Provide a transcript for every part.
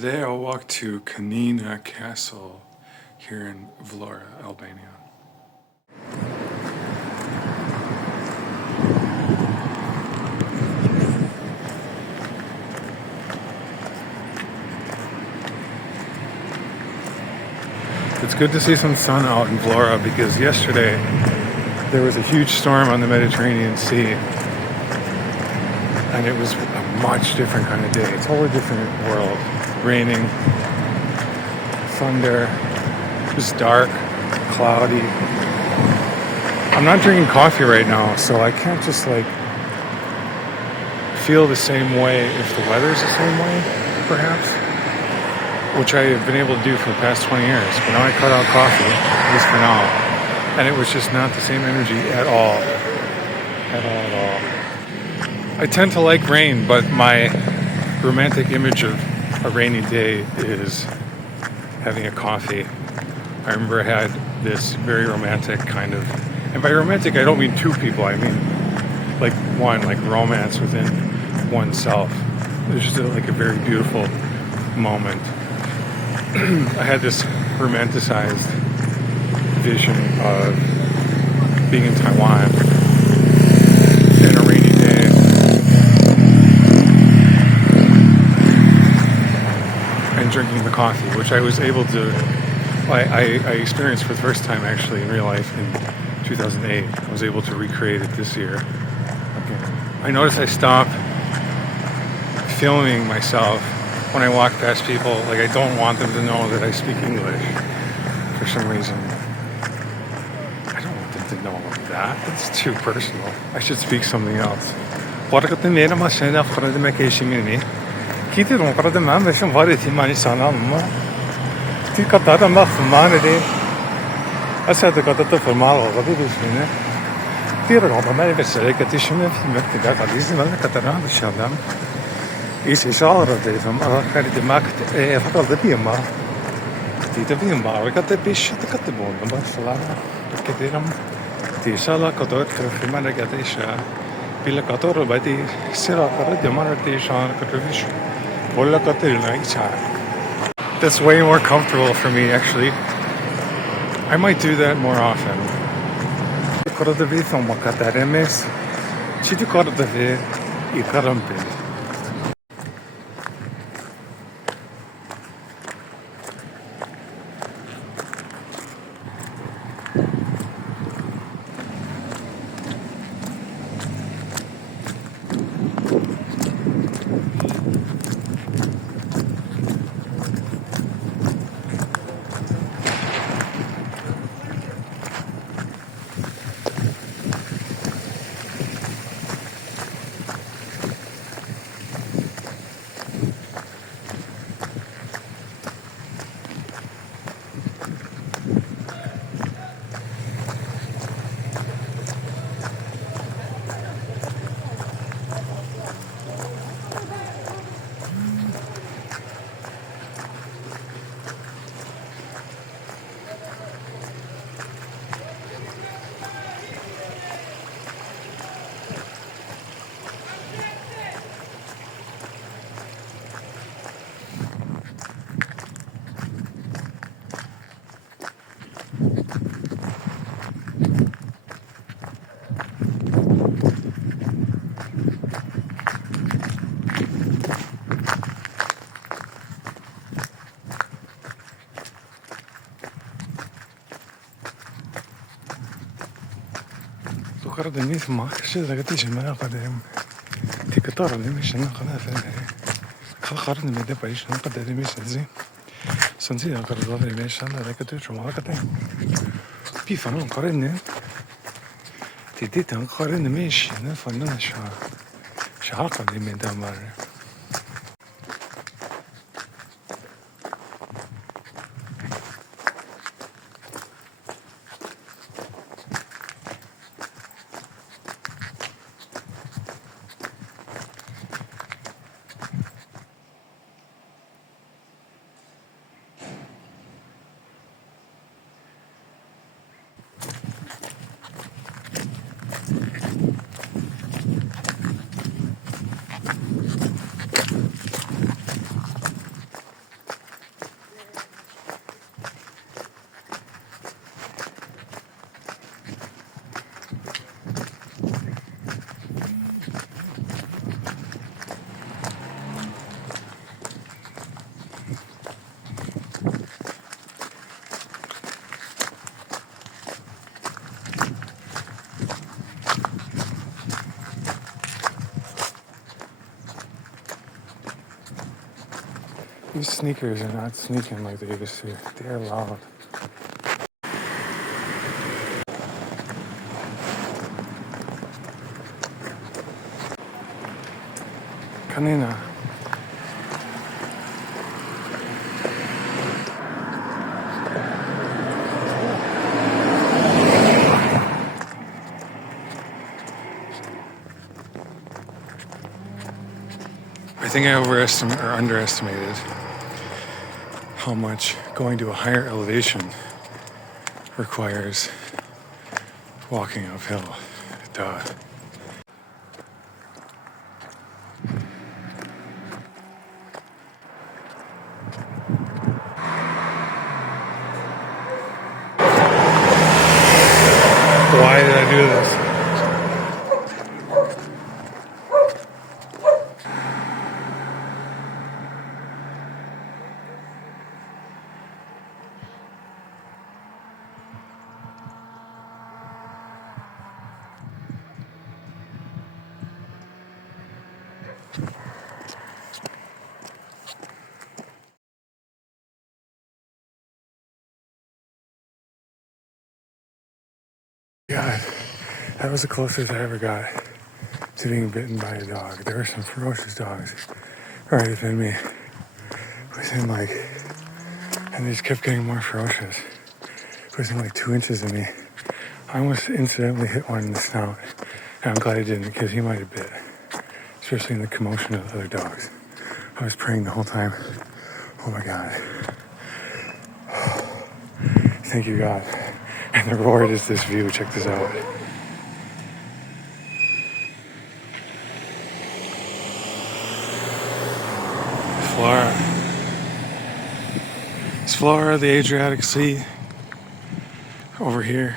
Today I'll walk to Kaninë Castle here in Vlorë, Albania. It's good to see some sun out in Vlorë because yesterday there was a huge storm on the Mediterranean Sea and it was a much different kind of day, a totally different world. Raining, thunder, it was dark, cloudy. I'm not drinking coffee right now, so I can't just feel the same way if the weather's the same way, perhaps, which I have been able to do for the past 20 years. But now I cut out coffee, at least for now, and it was just not the same energy at all. At all. I tend to like rain, but my romantic image of a rainy day is having a coffee. I remember I had this very romantic kind of, and by romantic I don't mean two people, I mean like romance within oneself. It was just a very beautiful moment. I had this romanticized vision of being in Taiwan in a rainy day. Drinking the coffee, which I was able to, I experienced for the first time actually in real life in 2008. I was able to recreate it this year. Okay. I noticed I stop filming myself when I walk past people. I don't want them to know that I speak English for some reason. I don't want them to know that. It's too personal. I should speak something else. Kitty don't got the man version var it money son amma. Ti katara ma fumane de. Asa de katata formal ga de bismine. Ti roba ma vesele che ti shine film che da dizim ma katara da shabam. Is ishara de fam akhar de makt e fatal de bima. Ti de bima ga de bish de katbon ma sala. Perché deram ti sala katar fumane ga de sha. Bila katar ba di sira kara de mar de shan katvish. That's way more comfortable for me, actually. I might do that more often. Karadeniz mahkese de gati jemala qadem tikatar ni mish na qana fa khalqar ni mede paish na qadem mish zin sanzi na qarad ni mish na da katu chuma qate bi fanon qarene titi tan qarene mish na fanon sha qadem da mar These sneakers are not sneaking like they used to. They're loud. Kaninë. I think I underestimated how much going to a higher elevation requires walking uphill. Duh. Why did I do this? God, that was the closest I ever got to being bitten by a dog. There were some ferocious dogs right within me. And they just kept getting more ferocious. Within like 2 inches of me. I almost incidentally hit one in the snout. And I'm glad I didn't because he might have bit. Especially in the commotion of the other dogs. I was praying the whole time. Oh my God. Thank you, God. And the reward is this view. Check this out. Vlorë. It's Vlorë, the Adriatic Sea. Over here,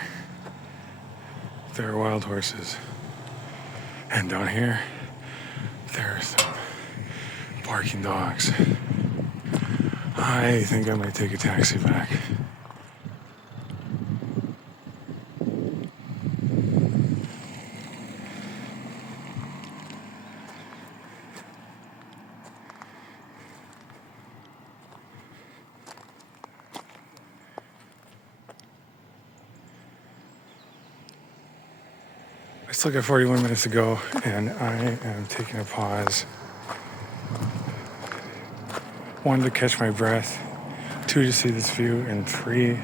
there are wild horses. And down here, there are some barking dogs. I think I might take a taxi back. I still got 41 minutes to go, and I am taking a pause. 1, to catch my breath. 2, to see this view. And 3,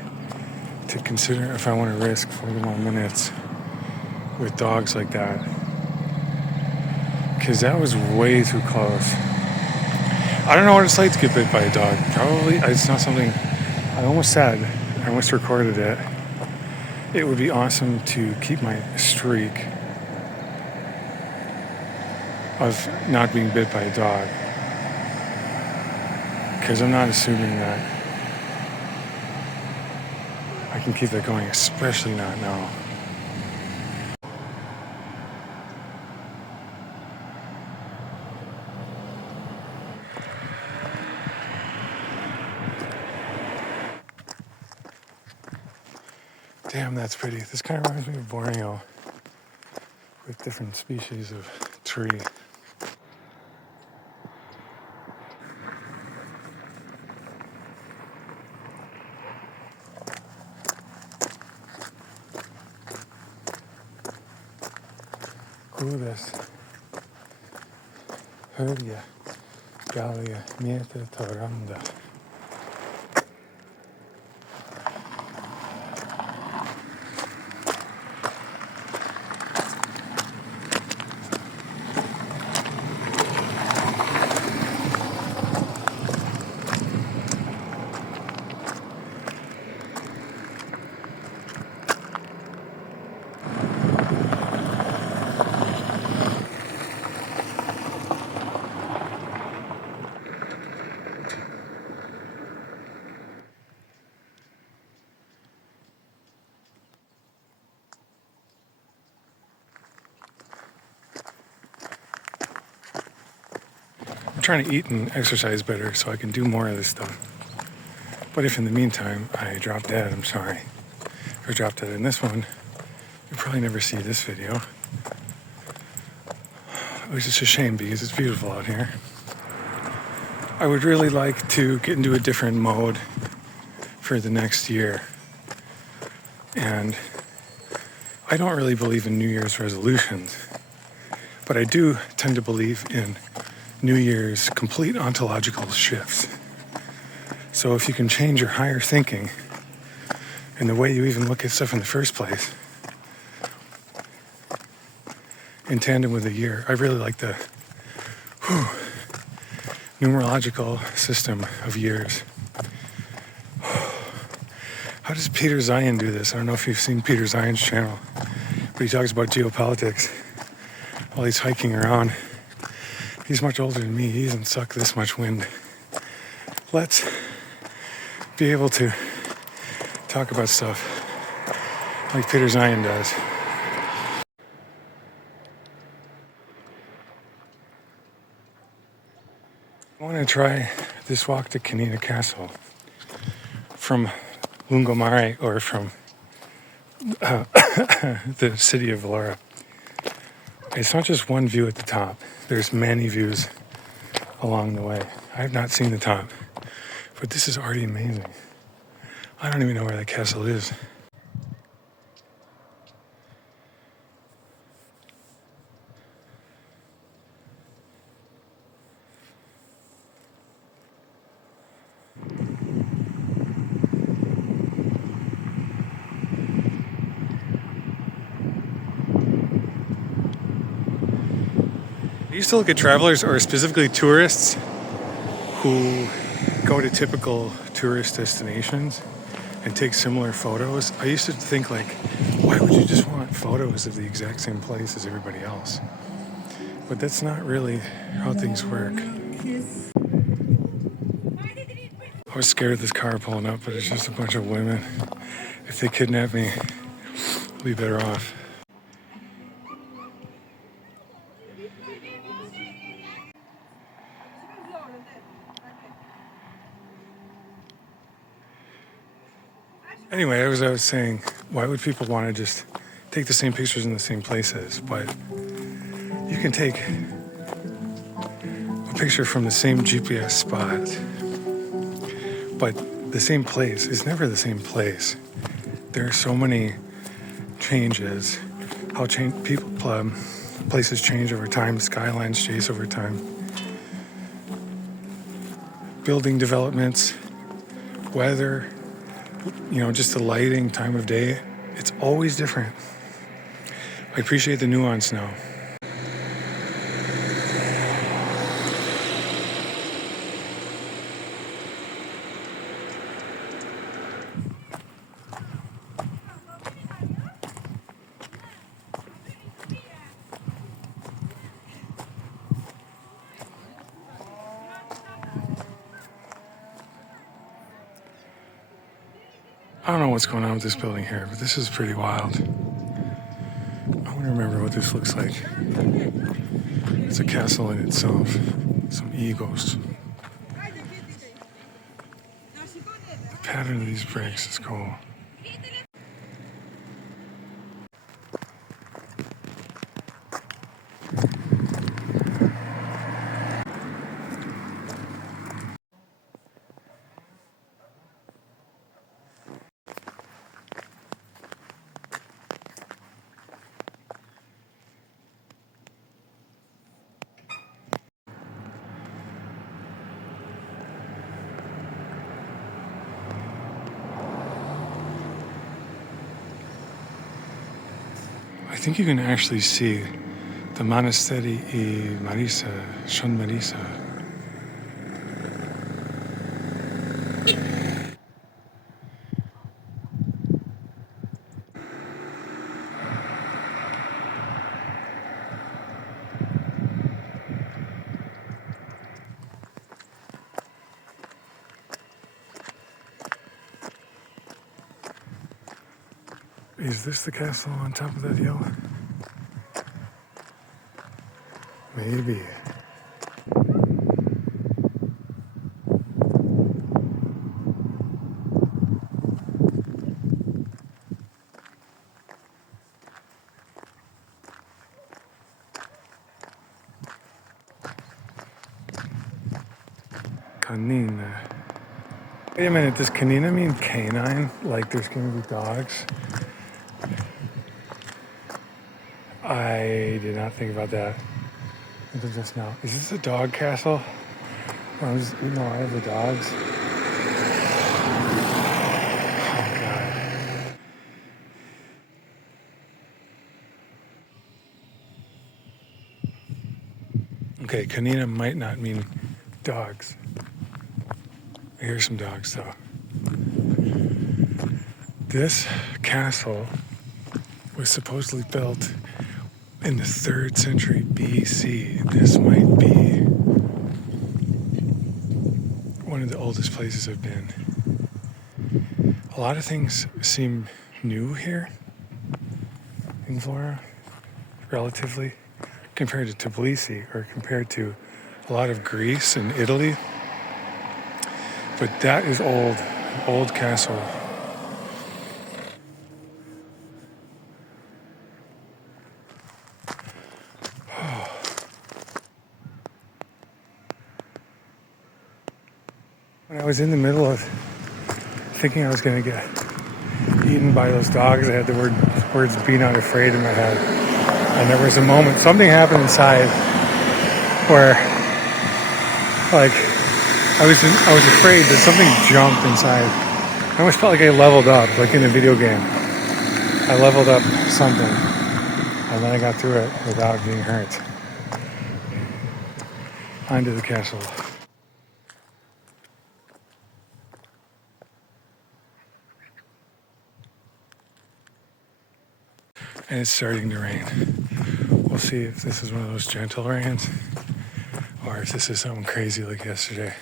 to consider if I want to risk 40 more minutes with dogs like that. Because that was way too close. I don't know what it's like to get bit by a dog. Probably, it's not something I almost said. I almost recorded it. It would be awesome to keep my streak of not being bit by a dog. Because I'm not assuming that I can keep that going, especially not now. Damn, that's pretty. This kind of reminds me of Borneo with different species of tree. Kudas, Hurja, Galia, Mieta, Toranda. I'm trying to eat and exercise better so I can do more of this stuff. But if in the meantime I drop dead, I'm sorry. If I drop dead in this one, you'll probably never see this video. Which is a shame because it's beautiful out here. I would really like to get into a different mode for the next year. And I don't really believe in New Year's resolutions, but I do tend to believe in New Year's complete ontological shifts. So if you can change your higher thinking and the way you even look at stuff in the first place in tandem with the year, I really like the numerological system of years. How does Peter Zion do this? I don't know if you've seen Peter Zion's channel, but he talks about geopolitics while he's hiking around. He's much older than me. He doesn't suck this much wind. Let's be able to talk about stuff like Peter Zion does. I want to try this walk to Kaninë Castle from Lungomare, or from the city of Vlorë. It's not just one view at the top. There's many views along the way. I have not seen the top, but this is already amazing. I don't even know where that castle is. I used to look at travelers, or specifically tourists, who go to typical tourist destinations and take similar photos. I used to think, like, why would you just want photos of the exact same place as everybody else? But that's not really how things work. I was scared of this car pulling up, but it's just a bunch of women. If they kidnap me, I'll be better off. Anyway, as I was saying, why would people want to just take the same pictures in the same places? But you can take a picture from the same GPS spot, but the same place is never the same place. There are so many changes, how places change over time, skylines change over time, building developments, weather, just the lighting, time of day. It's always different. I appreciate the nuance now. I don't know what's going on with this building here, but this is pretty wild. I want to remember what this looks like. It's a castle in itself. Some egos. The pattern of these bricks is cool. I think you can actually see the Monastery I Marisa, Shon Marisa. Is this the castle on top of that hill? Maybe. Kaninë. Wait a minute, does Kaninë mean canine? Like there's gonna be dogs? I did not think about that until just now. Is this a dog castle? Where I'm just eating a lot of the dogs? Oh god. Okay, Kaninë might not mean dogs. I hear some dogs though. This castle was supposedly built in the 3rd century BC. This might be one of the oldest places I've been. A lot of things seem new here in Vlorë, relatively, compared to Tbilisi or compared to a lot of Greece and Italy. But that is old castle. When I was in the middle of thinking I was going to get eaten by those dogs, I had the words "be not afraid" in my head. And there was a moment, something happened inside where, like, I was afraid that something jumped inside. I almost felt like I leveled up, like in a video game. I leveled up something, and then I got through it without being hurt. Onto the castle. And it's starting to rain. We'll see if this is one of those gentle rains or if this is something crazy like yesterday.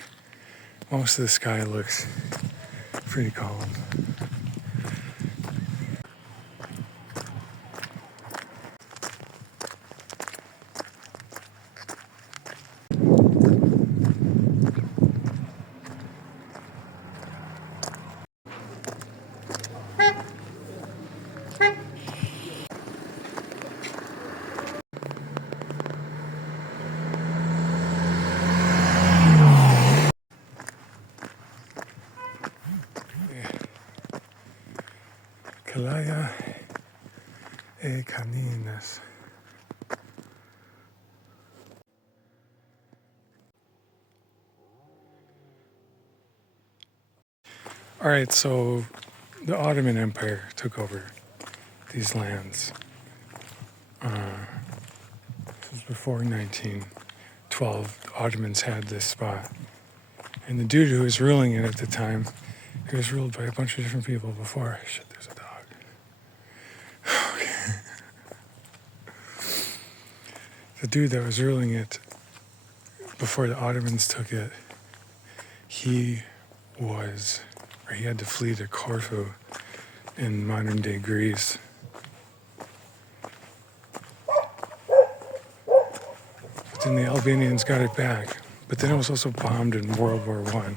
Most of the sky looks pretty calm. Kalaya e Kaninas. All right, so the Ottoman Empire took over these lands. This was before 1912. The Ottomans had this spot. And the dude who was ruling it at the time, he was ruled by a bunch of different people before. Shit, there's a dog. The dude that was ruling it before the Ottomans took it, he had to flee to Corfu in modern day Greece. But then the Albanians got it back. But then it was also bombed in World War I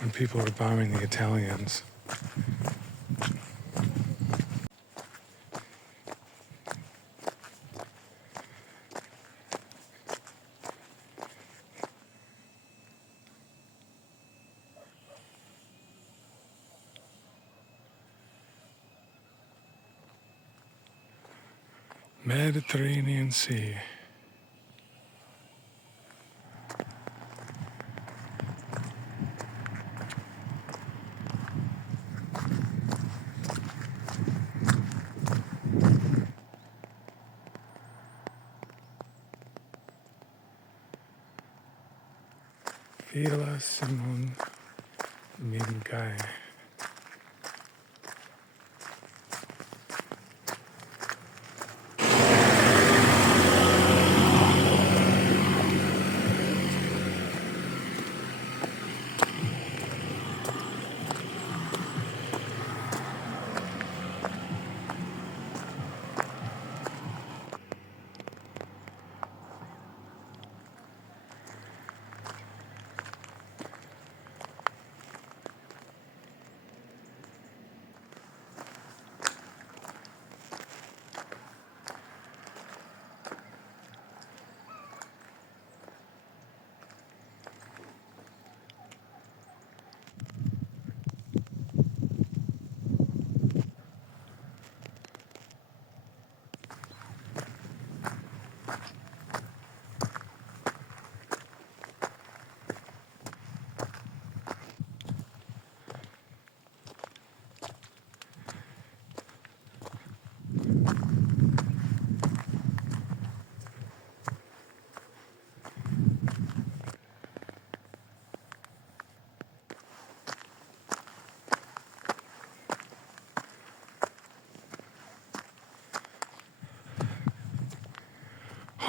when people were bombing the Italians. Mediterranean Sea. Villa Simon Mingai.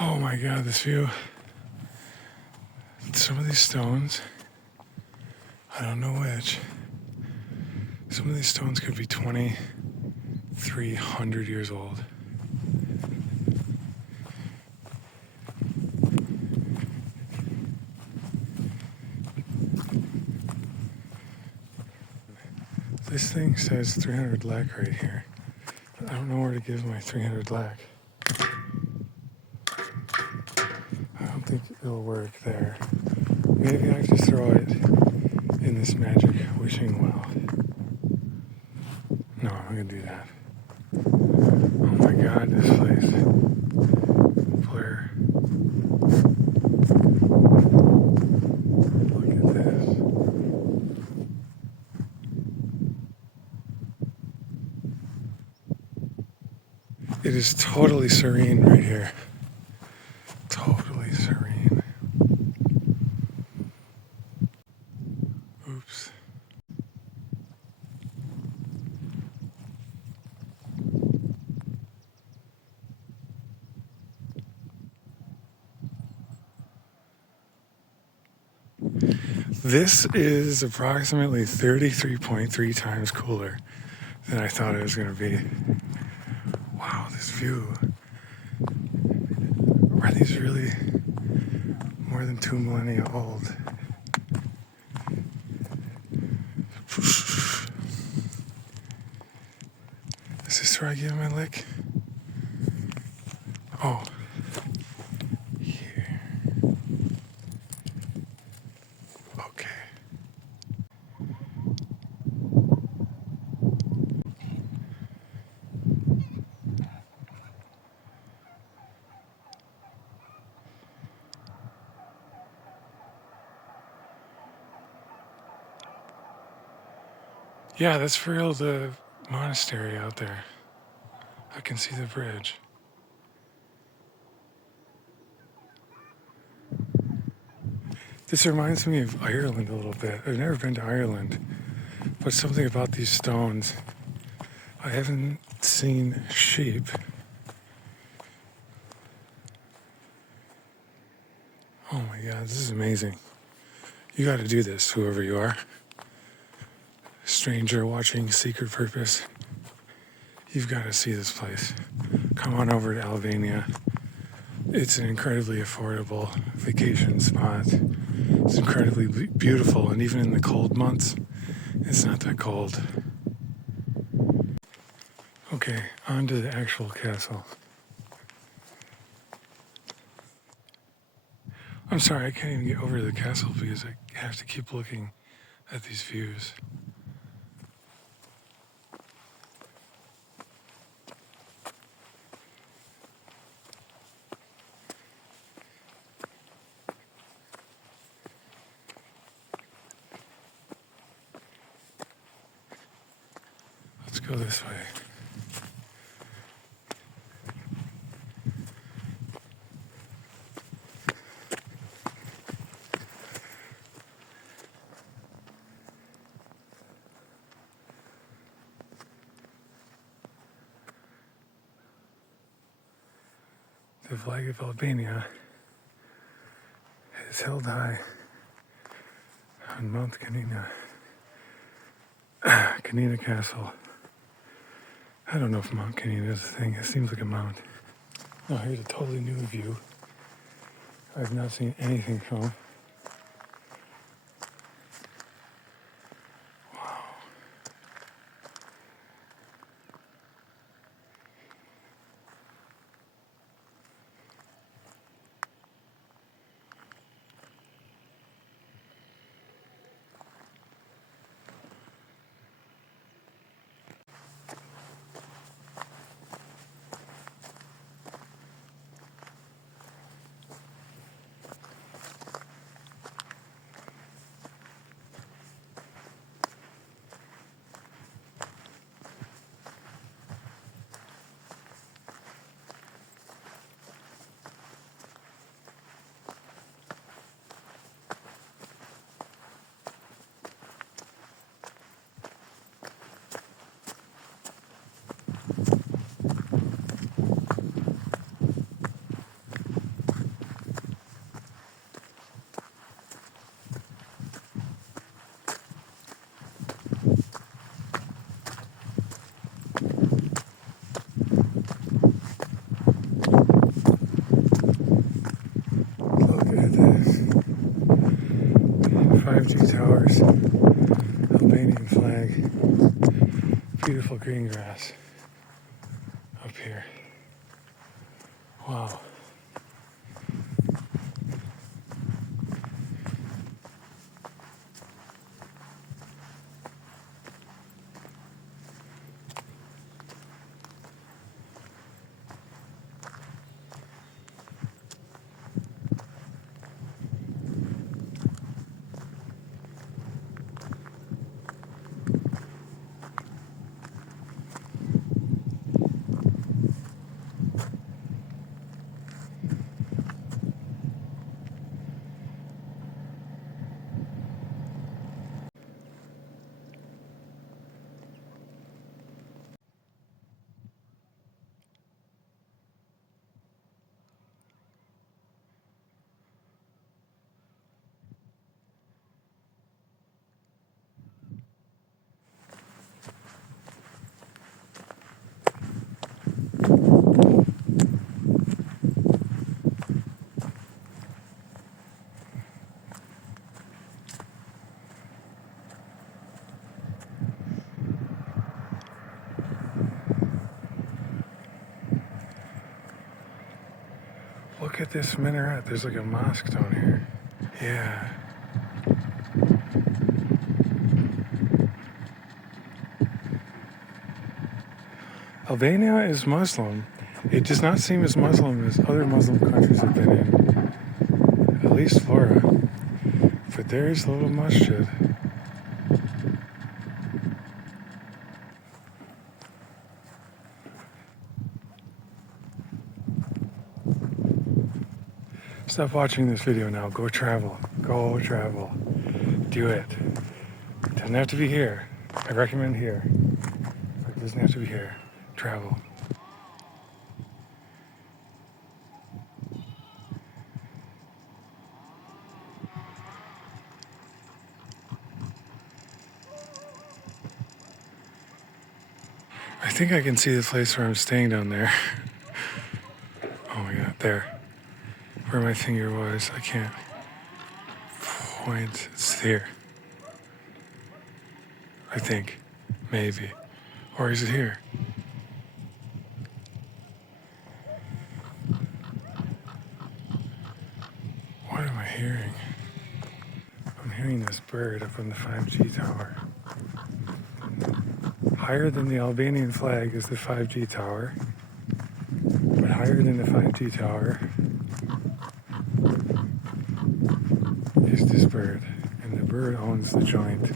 Oh my God, this view. Some of these stones, I don't know which. Some of these stones could be 2,300 years old. This thing says 300 lek right here. I don't know where to give my 300 lek. I don't think it'll work there. Maybe I just throw it in this magic wishing well. No, I'm gonna do that. Oh my God, this place. Blair. Look at this. It is totally serene right here. Totally serene. Oops. This is approximately 33.3 times cooler than I thought it was going to be. Wow, this view. Are these really more than 2 millennia old? Is this where I give my lick? Oh. Here. Okay. Yeah, that's for real the monastery out there. I can see the bridge. This reminds me of Ireland a little bit. I've never been to Ireland, but something about these stones. I haven't seen sheep. Oh my God, this is amazing. You got to do this, whoever you are. Stranger watching Secret Purpose. You've got to see this place. Come on over to Albania. It's an incredibly affordable vacation spot. It's incredibly beautiful, and even in the cold months, it's not that cold. Okay, on to the actual castle. I'm sorry, I can't even get over to the castle because I have to keep looking at these views. Let's go this way. The flag of Albania is held high on Mount Kaninë Castle. I don't know if Mount Kaninë is a thing. It seems like a mount. Oh, here's a totally new view. I've not seen anything from. 5G towers, Albanian flag, beautiful green grass up here. Wow. Look at this minaret. There's like a mosque down here. Yeah. Albania is Muslim. It does not seem as Muslim as other Muslim countries I've been in. At least Vlorë. But there is a little masjid. Stop watching this video now. Go travel. Go travel. Do it. It doesn't have to be here. I recommend here. But it doesn't have to be here. Travel. I think I can see the place where I'm staying down there. Oh my god, there. Where my finger was, I can't point. It's here. I think. Maybe. Or is it here? What am I hearing? I'm hearing this bird up on the 5G tower. Higher than the Albanian flag is the 5G tower. But higher than the 5G tower is this bird, and the bird owns the joint.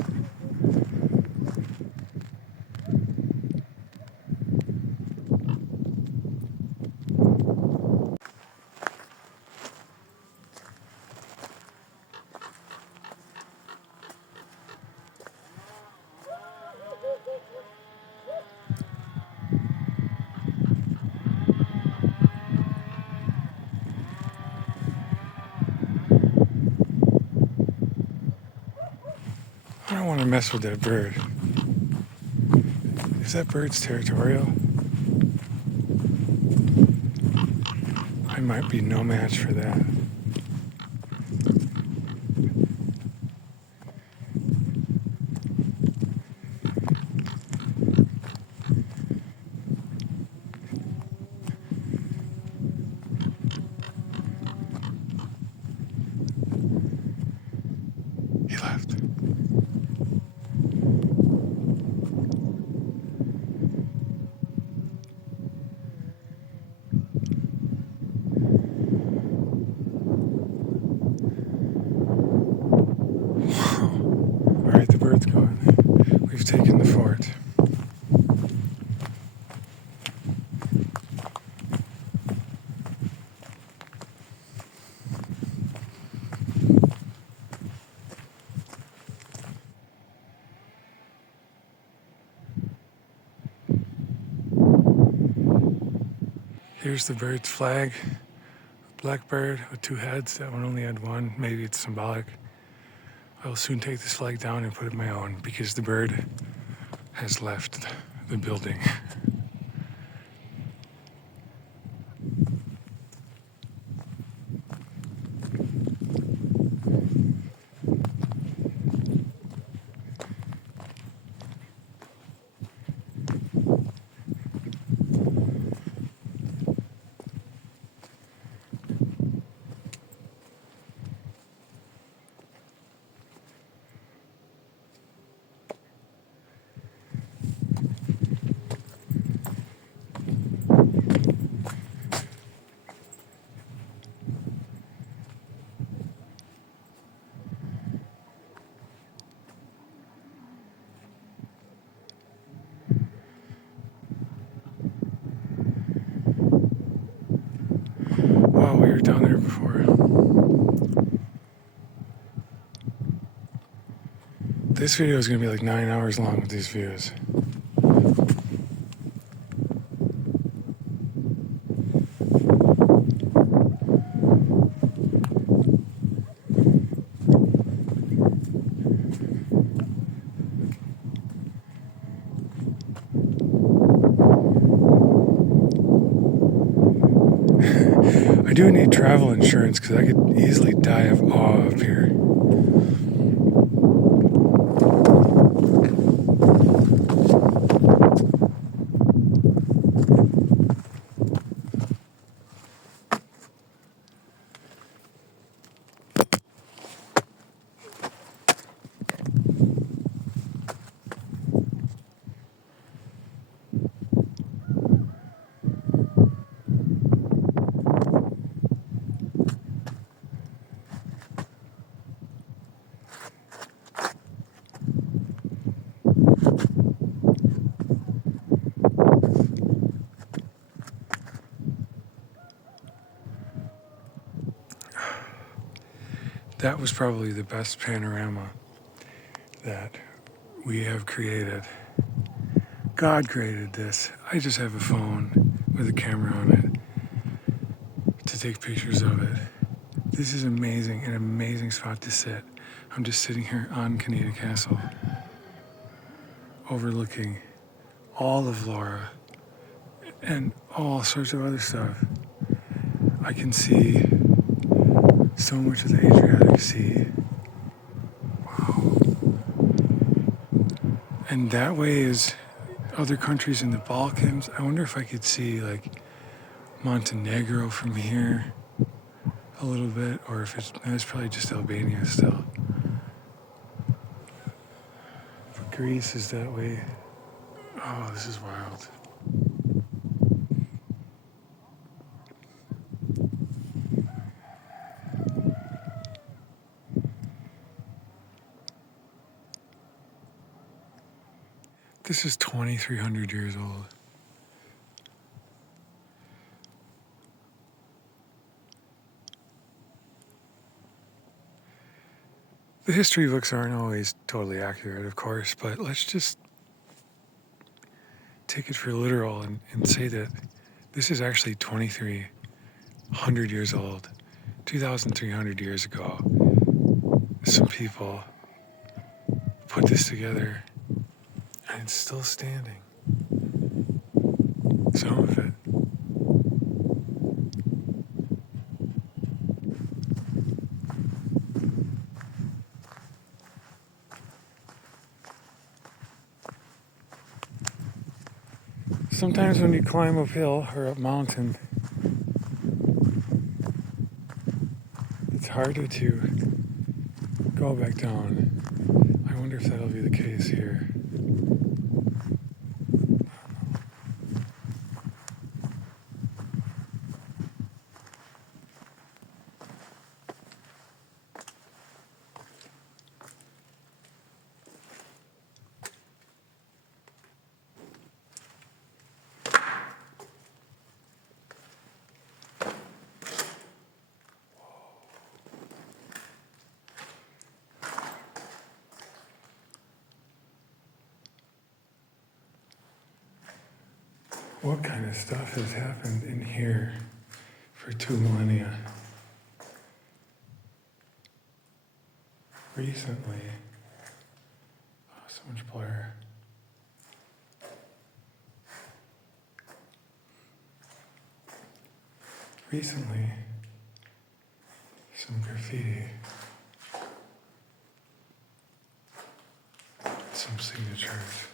I don't want to mess with that bird. Is that bird's territorial? I might be no match for that. He left. Alright, the bird's gone. We've taken the fort. Here's the bird's flag. Black bird with two heads. That one only had one. Maybe it's symbolic. I will soon take this flag down and put it my own because the bird has left the building. were down there before. This video is going to be like 9 hours long with these views. I do need travel insurance because I could easily die of awe up here. That was probably the best panorama that we have created. God created this. I just have a phone with a camera on it to take pictures of it. This is amazing, an amazing spot to sit. I'm just sitting here on Kaninë Castle, overlooking all of Vlorë and all sorts of other stuff. I can see so much of the Adriatic Sea. Wow. And that way is other countries in the Balkans. I wonder if I could see like Montenegro from here a little bit, or if it's probably just Albania still. But Greece is that way. Oh, this is wild. This is 2,300 years old. The history books aren't always totally accurate, of course, but let's just take it for literal and say that this is actually 2,300 years old. 2,300 years ago, some people put this together, and it's still standing. Some of it. Sometimes when you climb uphill or up mountain, it's harder to go back down. I wonder if that'll be the case here. What kind of stuff has happened in here for 2 millennia? Recently, so much blur. Recently, some graffiti, some signatures.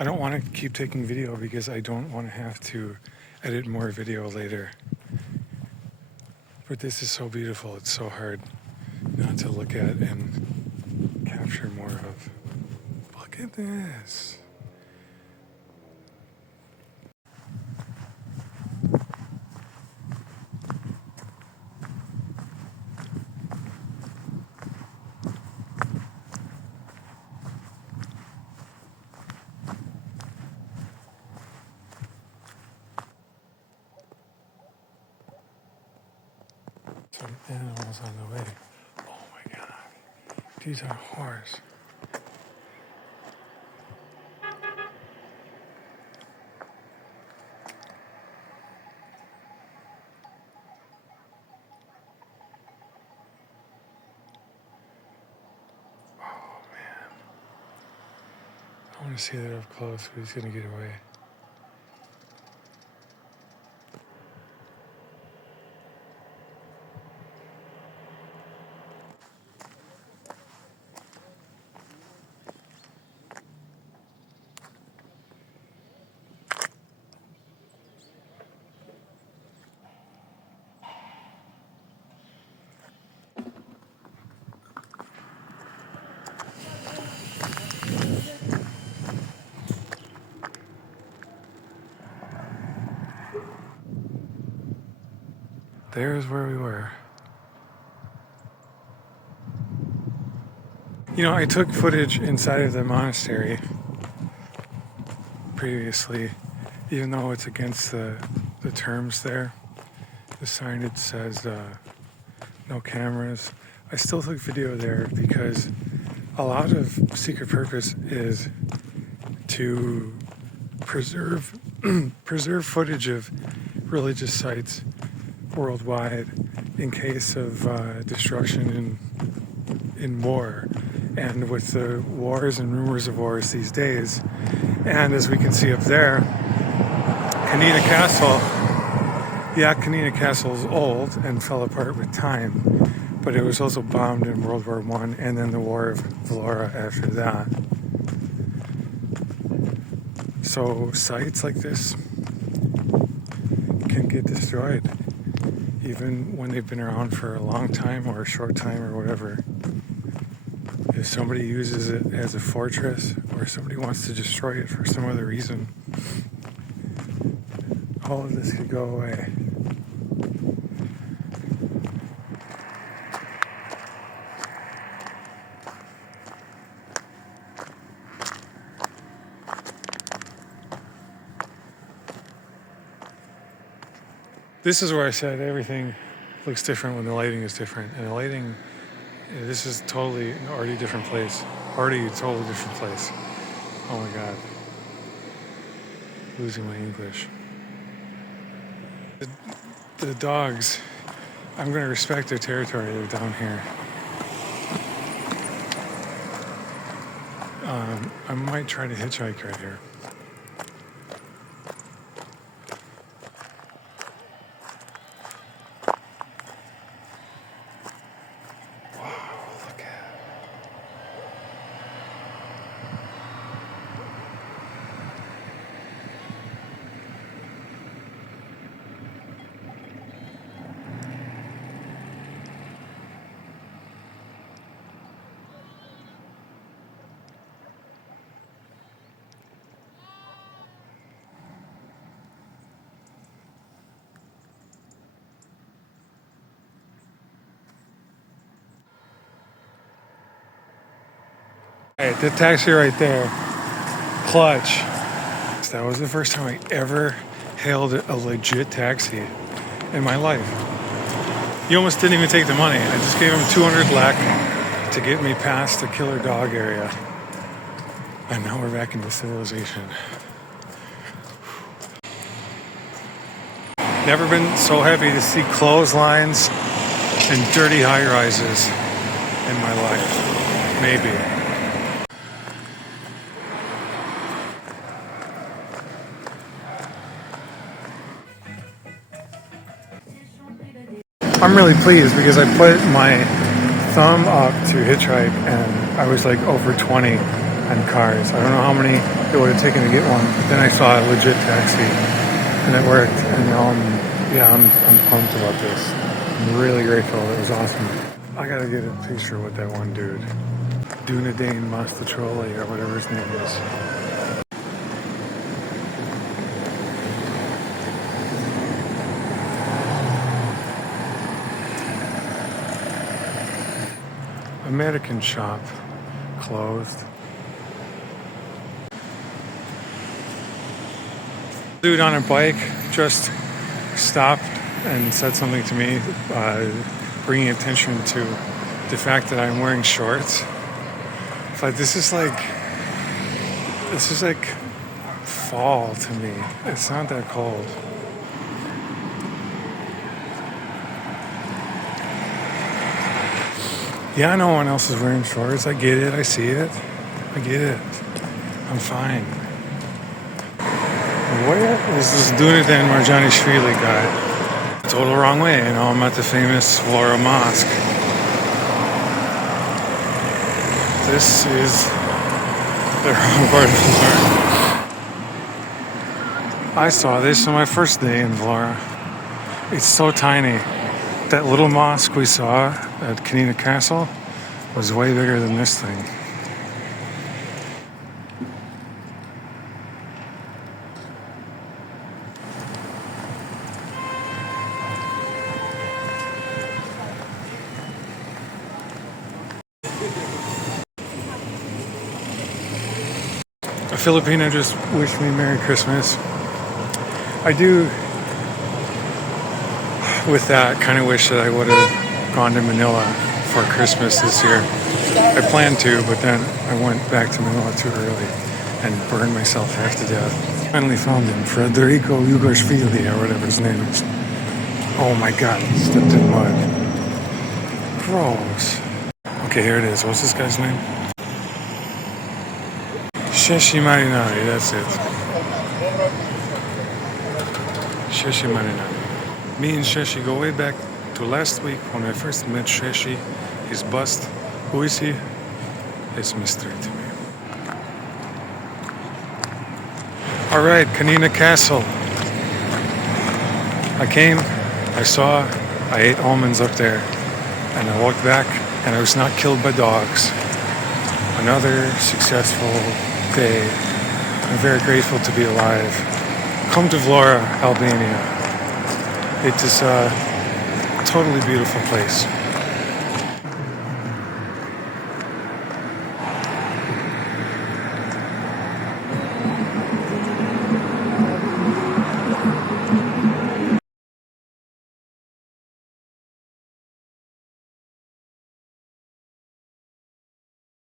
I don't want to keep taking video because I don't want to have to edit more video later. But this is so beautiful. It's so hard not to look at and capture more of. Look at this. Some animals on the way. Oh my god. These are horse. Oh man. I want to see that up close, but he's gonna get away. There's where we were. You know, I took footage inside of the monastery previously, even though it's against the terms there. The signage says no cameras. I still took video there because a lot of Secret Purpose is to preserve footage of religious sites worldwide in case of destruction in war, and with the wars and rumors of wars these days. And as we can see up there, Kaninë Castle, Kaninë Castle is old and fell apart with time, but it was also bombed in World War I and then the War of Vlorë after that. So sites like this can get destroyed even when they've been around for a long time or a short time or whatever. If somebody uses it as a fortress or somebody wants to destroy it for some other reason, all of this could go away. This is where I said everything looks different when the lighting is different. And the lighting, this is totally an already different place. Already a totally different place. Oh my God. Losing my English. The dogs, I'm going to respect their territory. They're down here. I might try to hitchhike right here. Hey, the taxi right there, clutch. That was the first time I ever hailed a legit taxi in my life. He almost didn't even take the money. I just gave him 200 lek to get me past the killer dog area. And now we're back into civilization. Never been so happy to see clotheslines and dirty high-rises in my life. Maybe. I'm really pleased because I put my thumb up to hitchhike and I was like over 20 and cars. I don't know how many it would have taken to get one, but then I saw a legit taxi and it worked. And I'm pumped about this. I'm really grateful. It was awesome. I gotta get a picture with that one dude, Dunedin Mastatroli or whatever his name is. American shop closed. Dude on a bike just stopped and said something to me, bringing attention to the fact that I'm wearing shorts. But this is like fall to me. It's not that cold. Yeah, no one else is wearing shorts. I get it. I see it. I get it. I'm fine. Where is this Dunedin Marjanishvili guy? Total wrong way. You know, I'm at the famous Vlorë Mosque. This is the wrong part of Vlorë. I saw this on my first day in Vlorë. It's so tiny. That little mosque we saw at Kaninë Castle was way bigger than this thing. A Filipino just wished me Merry Christmas. I do, with that, kind of wish that I would have gone to Manila for Christmas this year. I planned to, but then I went back to Manila too early and burned myself half to death. Finally found him, Federico Ugashvili, or whatever his name is. Oh my god, he stepped in mud. Gross. Okay, here it is. What's this guy's name? Sheshi Marinari, that's it. Sheshi Marinari. Me and Sheshi go way back to last week when I first met Sheshi. His bust. Who is he? It's a mystery to me. Alright, Kaninë Castle. I came, I saw, I ate almonds up there, and I walked back, and I was not killed by dogs. Another successful day. I'm very grateful to be alive. Come to Vlorë, Albania. It is a totally beautiful place.